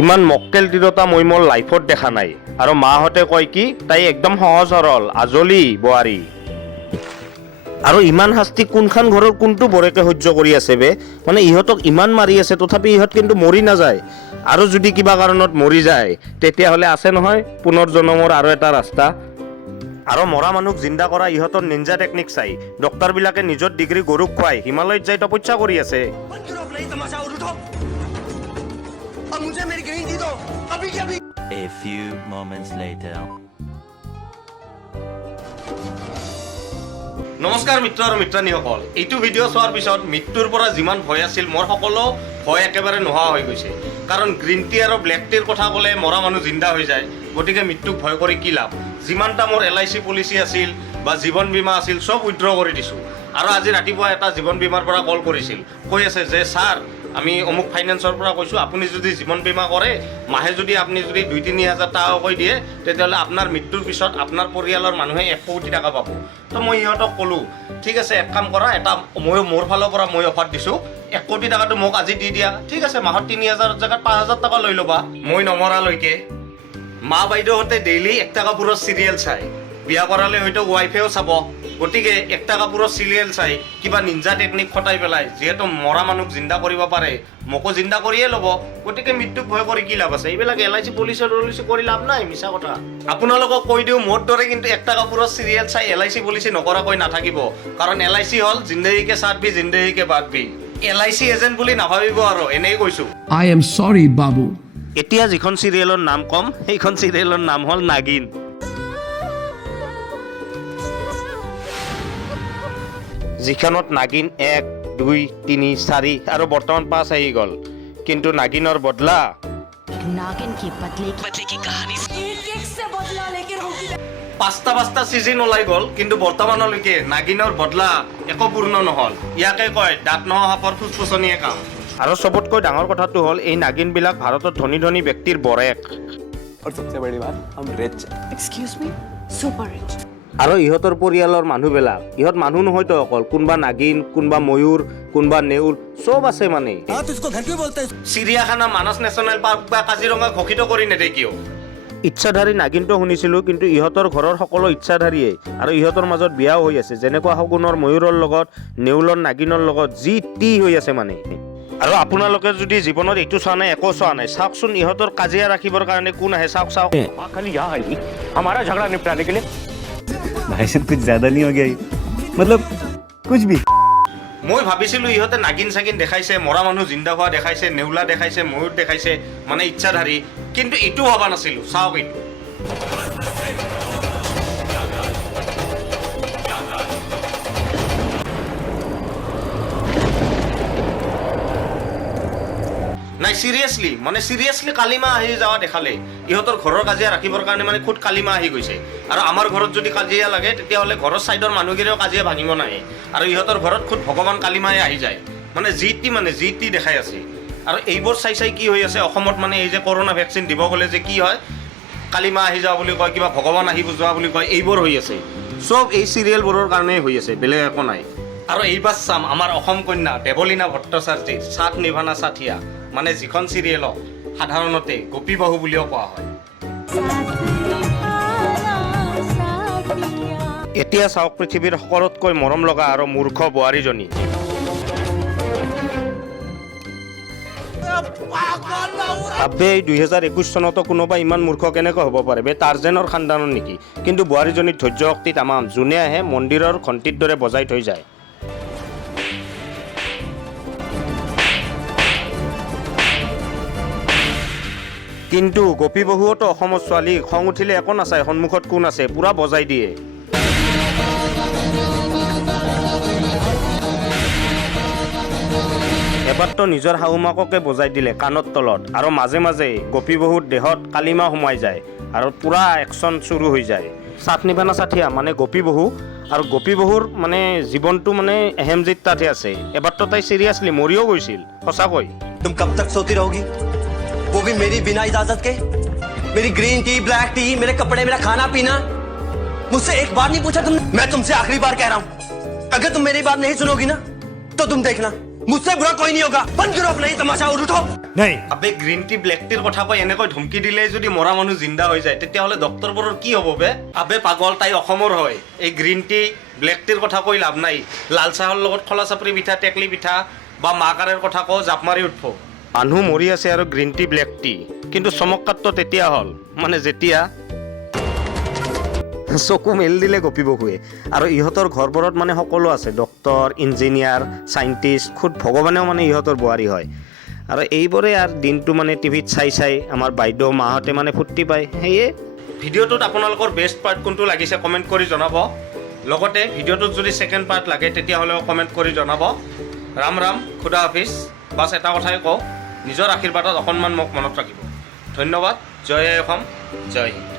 ইমান মক্কেল দৃঢ়তা মই মোৰ লাইফত দেখা নাই। আৰু মাহঁতে কয় কি তাই একদম সহজ সৰল আজলি বোৱাৰী। আৰু ইমান শাস্তি কোনখন ঘৰৰ কোনটো বৰেকে সহ্য কৰি আছে বে। মানে ইহঁতক ইমান মাৰি আছে তথাপি ইহঁত কিন্তু মৰি নাযায়। আৰু যদি কিবা কাৰণত মৰি যায় তেতিয়াহ'লে আছে নহয় পুনৰ জন্মৰ আৰু এটা ৰাস্তা। আৰু মৰা মানুহক জিন্দা কৰা ইহঁতৰ নিঞ্জা টেকনিক চাই ডক্টৰবিলাকে নিজৰ ডিগ্ৰী গৰুক খুৱাই হিমালয়ত যাই তপস্যা কৰি আছে। A few moments later. নমস্কাৰ মিত্ৰ আৰু মিত্ৰানীসকল, এইটো ভিডিঅ' চোৱাৰ পিছত মৃত্যুৰ পৰা যিমান ভয় আছিল মোৰ সকলো ভয় একেবাৰে নোহোৱা হৈ গৈছে। কাৰণ গ্ৰীণ টি আৰু ব্লেক টিৰ কথা ক'লে মৰা মানুহ জিন্দা হৈ যায়, গতিকে মৃত্যুক ভয় কৰি কি লাভ। যিমানটা মোৰ LIC পলিচি আছিল বা জীৱন বীমা আছিল চব উইথড্ৰ কৰি দিছোঁ। আৰু আজি ৰাতিপুৱা এটা জীৱন বীমাৰ পৰা কল কৰিছিল, কৈ আছে যে ছাৰ আমি অমুক ফাইনেন্সৰ পৰা কৈছোঁ আপুনি যদি জীৱন বীমা কৰে মাহে যদি আপুনি যদি 2-3 হাজাৰ টকাকৈ দিয়ে তেতিয়াহ'লে আপোনাৰ মৃত্যুৰ পিছত আপোনাৰ পৰিয়ালৰ মানুহে 1 কোটি টকা পাব। তো মই সিহঁতক ক'লোঁ ঠিক আছে এক কাম কৰা, এটা মই মোৰ ফালৰ পৰা মই অফাৰ দিছোঁ 1 কোটি টকাটো মোক আজি দি দিয়া। ঠিক আছে মাহত 3,000 জেগাত 5,000 টকা লৈ ল'বা। মই নমৰালৈকে মা বাইদেউহঁতে ডেইলি 1 কাপুৰৰ চিৰিয়েল চায়, বিয়া কৰালে হয়তো ৱাইফেও চাব। গতিকে 1 কাপুৰৰ চিৰিয়েল চাই কিবা নিঞ্জা টেকনিক খটাই পেলাই যিহেতু মৰা মানুহক জিন্দা কৰিব পাৰে মোকো জিন্দা কৰিয়ে ল'ব। গতিকে মৃত্যুক ভয় কৰি কি লাভ আছে। এইবিলাক LIC পলিচি কৰি লাভ নাই, মিছা কথা। আপোনালোকক কৈ দিওঁ মোৰ দৰে কিন্তু 1 কাপুৰৰ চিৰিয়েল চাই LIC পলিচি নকৰাকৈ নাথাকিব। কাৰণ LIC হ'ল জিন্দগীকে সাথ ভি জিন্দগীকে বাদ ভি। LIC এজেণ্ট বুলি নাভাবিব আৰু এনেই কৈছোঁ। I am sorry, Babu. এতিয়া যিখন চিৰিয়েলৰ নাম কম সেইখন চিৰিয়েলৰ নাম হ'ল নাগিন। যিখনত নাগিন 1, 2, 3, 4 আৰু বৰ্তমান 5 আহি গ'ল, কিন্তু নাগিনৰ বদলা नागिन की पतले की कहानी एक से बदला लेकिन পাঁচটা চিজন ওলাই গ'ল, কিন্তু বৰ্তমানলৈকে নাগিনৰ বদলা একো পূৰ্ণ নহ'ল। ইয়াকে কয় দাঁত নোহোৱা সাপৰ ফুচফুচনিয়ে কাম। আৰু চবতকৈ ডাঙৰ কথাটো হ'ল এই নাগিনবিলাক ভাৰতৰ ধনী ধনী ব্যক্তিৰ বৰেক। और सबसे बड़ी बात हम rich excuse me super rich আৰু ইহঁতৰ পৰিয়ালৰ মানুহবিলাক ইহঁত মানুহ নহয়তো অকল, কোনোবা নাগিন কোনোবা ময়ূৰ কোনোবা নেউল চব আছে। মানে চিৰিয়াখানা মানস নেশ্যনেল পাৰ্ক বা কাজিৰঙা ঘোষিত কৰি নেদে কিয়? ইচ্ছাধাৰী নাগিনটো শুনিছিলোঁ, কিন্তু ইহঁতৰ ঘৰৰ সকলো ইচ্ছাধাৰীয়ে আৰু ইহঁতৰ মাজত বিয়াও হৈ আছে। যেনেকুৱা শগুনৰ ময়ূৰৰ লগত নেউলৰ নাগিনৰ লগত যি টি হৈ আছে মানে। আৰু আপোনালোকে যদি জীৱনত এইটো চোৱা নাই একো চোৱা নাই, চাওকচোন ইহঁতৰ কাজিয়া ৰাখিবৰ কাৰণে কোন আহে চাওক। खाली यहाँ आई हमारा झगड़ा निपटाने के लिए। भाई साहब कुछ ज्यादा नहीं हो गया ये? मतलब कुछ भी। মই ভাবিছিলোঁ ইহঁতে নাগিন চাগিন দেখাইছে, মৰা মানুহ জিন্দা হোৱা দেখাইছে, নেউলা দেখাইছে, ময়ূৰ দেখাইছে, মানে ইচ্ছাধাৰী, কিন্তু এইটো ভবা নাছিলোঁ। চাওক এইটো নাই চিৰিয়াছলি কালিমা আহি যোৱা দেখালে। ইহঁতৰ ঘৰৰ কাজিয়া ৰাখিবৰ কাৰণে মানে খুদ কালিমা আহি গৈছে। আৰু আমাৰ ঘৰত যদি কাজিয়া লাগে তেতিয়াহ'লে ঘৰৰ ছাইডৰ মানুহগিৰিও কাজিয়া ভাঙিব নাহে। আৰু ইহঁতৰ ঘৰত খুদ ভগৱান কালিমাই আহি যায়। মানে যি টি দেখাই আছে। আৰু এইবোৰ চাই কি হৈ আছে অসমত, মানে এই যে কৰোণা ভেকচিন দিব গ'লে যে কি হয়, কালিমা আহি যোৱা বুলি কয়, কিবা ভগৱান আহি যোৱা বুলি কয়, এইবোৰ হৈ আছে। চব এই চিৰিয়েলবোৰৰ কাৰণেই হৈ আছে, বেলেগ একো নাই। আৰু এইবাৰ চাম আমাৰ অসম কন্যা দেৱলীনা ভট্টাচাৰ্যীৰ সাথ নিভানা সাথিয়া, মানে যিখন চিৰিয়েলক সাধাৰণতে গোপী বাহু বুলিও কোৱা হয়। এতিয়া চাওক পৃথিৱীৰ সকলোতকৈ মৰম লগা আৰু মূৰ্খ বোৱাৰীজনী। আবে 2021 চনতো কোনোবা ইমান মূৰ্খ কেনেকৈ হ'ব পাৰে বে, টাৰ্জেনৰ খানদানৰ নেকি? কিন্তু বোৱাৰীজনীৰ ধৈৰ্য শক্তি তামাম, যোনে আহে মন্দিৰৰ ঘণ্টিৰ দৰে বজাই থৈ যায়। কিন্তু গোপী বহুতো অসমৰ ছোৱালী খং উঠিলে একো নাচায়, সন্মুখত কোন আছে পুৰা বজাই দিয়ে। এবাৰতো নিজৰ শাহুমাককে বজাই দিলে কাণৰ তলত, আৰু মাজে মাজে গোপী বহুৰ দেহত কালিমা সোমাই যায় আৰু পুৰা একশ্যন চুৰু হৈ যায়। সাথ নিভানা সাথিয়া মানে গোপী বহু, আৰু গোপী বহুৰ মানে জীৱনটো মানে এহেমজিত তাতহে আছে। এবাৰতো তাই চিৰিয়াছলি মৰিও গৈছিল সঁচাকৈ। तुम कब तक सोती रहोगी, वो भी मेरी बिना इजाजत के? मेरी ग्रीन टी, ब्लैक टी, मेरे कपड़े, मेरा खाना पीना मुझसे एक बार नहीं पूछा तुमने? मैं तुमसे आखिरी बार कह रहा हूं, अगर तुम मेरी बात नहीं सुनोगी ना तो तुम देखना मुझसे बुरा कोई नहीं होगा बंद करो अपना ये तमाशा और उठो नहीं আবে গ্ৰীণ টি ব্লেক টিৰ কথা কৈ এনেকৈ ধমকি দিলে যদি মৰা মানুহ জিন্দা হৈ যায় তেতিয়াহ'লে ডক্টৰবোৰৰ কি হ'ব বে আবে পাগল তাই অসমৰ হয় এই গ্ৰীণ টি ব্লেক টিৰ কথা কৈ লাভ নাই লাল চাহৰ লগত খলা চাপৰি পিঠা টেকলি পিঠা বা মাকাৰেৰ কথা কওঁ জাপ মাৰি উঠব মানুহ মৰি আছে আৰু গ্ৰীণ টি ব্লেক টি কিন্তু চমৎকাৰটো তেতিয়া হ'ল মানে যেতিয়া চকু মেলি দিলে গপিব শুৱে আৰু ইহঁতৰ ঘৰবোৰত মানে সকলো আছে ডক্তৰ ইঞ্জিনিয়াৰ চাইণ্টিষ্ট খুদ ভগৱানেও মানে ইহঁতৰ বোৱাৰী হয় আৰু এইবোৰে আৰু দিনটো মানে টিভিত চাই আমাৰ বাইদেউ মাহঁতে মানে ফূৰ্তি পায় সেয়ে ভিডিঅ'টোত আপোনালোকৰ বেষ্ট পাৰ্ট কোনটো লাগিছে কমেণ্ট কৰি জনাব লগতে ভিডিঅ'টোত যদি ছেকেণ্ড পাৰ্ট লাগে তেতিয়াহ'লেও কমেণ্ট কৰি জনাব ৰাম ৰাম খুদা হাফিজ বাছ এটা কথাই কওঁ নিজৰ আশীৰ্বাদত অকণমান মোক মনত ৰাখিব ধন্যবাদ জয় অসম জয় হিন্দ